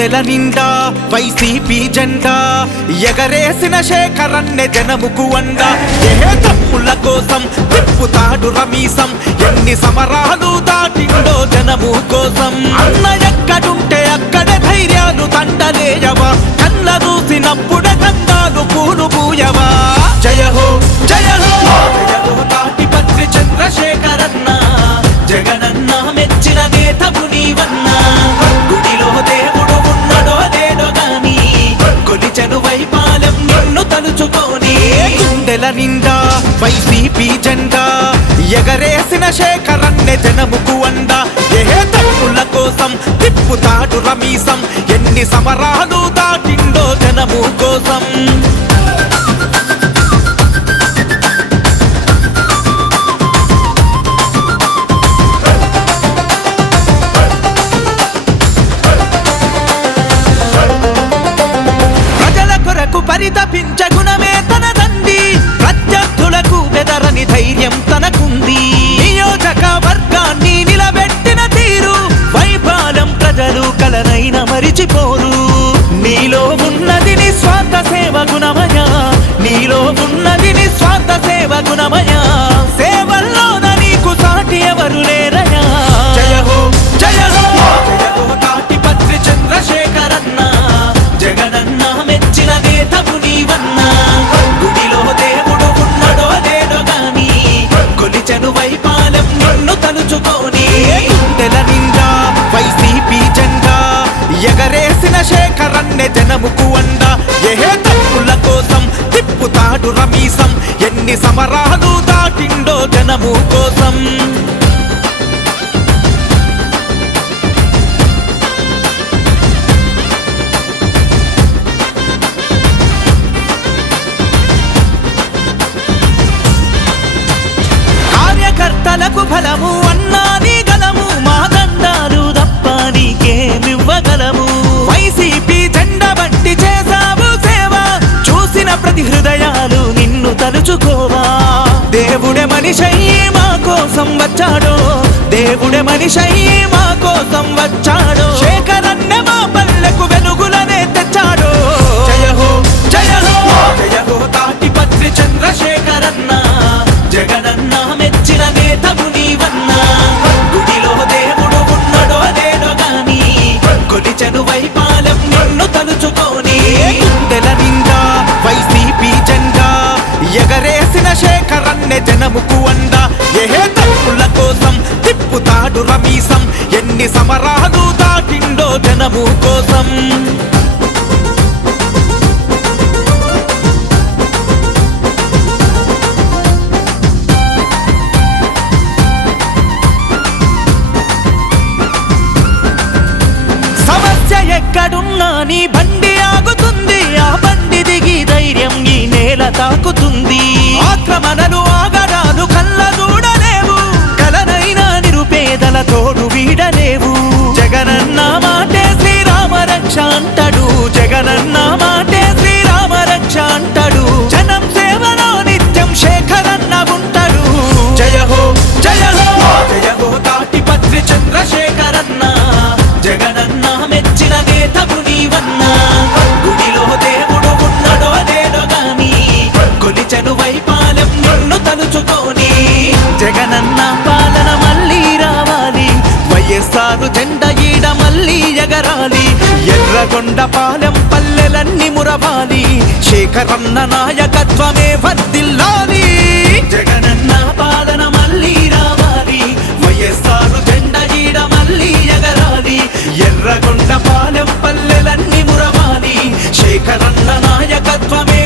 గుండెల నిండా వైసీపీ జెండా ఎగరేసిన శేఖరన్నె జనముకు అండ. ఏ తప్పుల కోసం తిప్పుతాడు రమీసం ఎన్ని సమరాలు దాటిండో జనము కోసం. అన్న ఎక్కడుంటే అక్కడే ధైర్యాలు తండలేయవా కళ్ళ చూసినప్పుడే దండాలు పూలు పూయవా జయ హో జయ హో. జయ హో చంద్రశేఖరన్న జగనన్న మెచ్చిన నేతవు నీవన్నా. నిండా వైసీపీ జెండా. ఎగరేసిన శేఖరన్నె జనముకు అండ. ఏ తప్పుల కోసం తిప్పుతాడు రమీసం. ఎన్ని సమరాలు దాటిండో జనము కోసం. చంద్రశేఖరన్నే శేఖరన్నె జనముకు అండ ఏ తప్పుల కోసం తిప్పుతాడు రమీసం. ఎన్ని సమరాలు దాటిండో జనము కోసం. చూసిన హృదయాలు నిన్ను తలుచుకోవా? దేవుడే మనిషయ్యే మా కోసం వచ్చాడో దేవుడే మనిషయ్యే మా కోసం వచ్చాడో. శేఖర జనముకు అండ ఏ తప్పుల కోసం తిప్పుతాడు రమీసం. ఎన్ని సమరాలు దాటిండో జనము కోసం. సమస్య ఎక్కడున్నా నీ బండి ఆగుతుంది. ఆ బండి దిగి ధైర్యం ఈ నేల తాకుతుంది. ఆక్రమణలు రక్ష అంటాడు జగనన్న మాటే శ్రీరామ రక్ష అంటాడు జనం సేవలో నిత్యం శేఖరన్న ఉంటాడు జయ హో జయ హో జయ హో తాటిపత్రి చంద్రశేఖరన్న. జగనన్న మెచ్చిన నేతకు నీవన్న. గుడిలో దేవుడు ఉన్నడో లేడో గాని కొలిచను వైపాలెం నిన్ను తలుచుకొని. జగనన్న ఎగరాలి ఎర్రగొండ పాలెం పల్లెలన్నీ మురవాలి. శేఖరన్న నాయకత్వమే వర్దిల్లాలి జగనన్న పాలన మళ్ళీ రావాలి. వైఎస్ఆర్ జెండ ఈడ మళ్ళీ ఎగరాలి. ఎర్రగొండ పాలెం పల్లెలన్నీ మురవాలి. శేఖరన్న నాయకత్వమే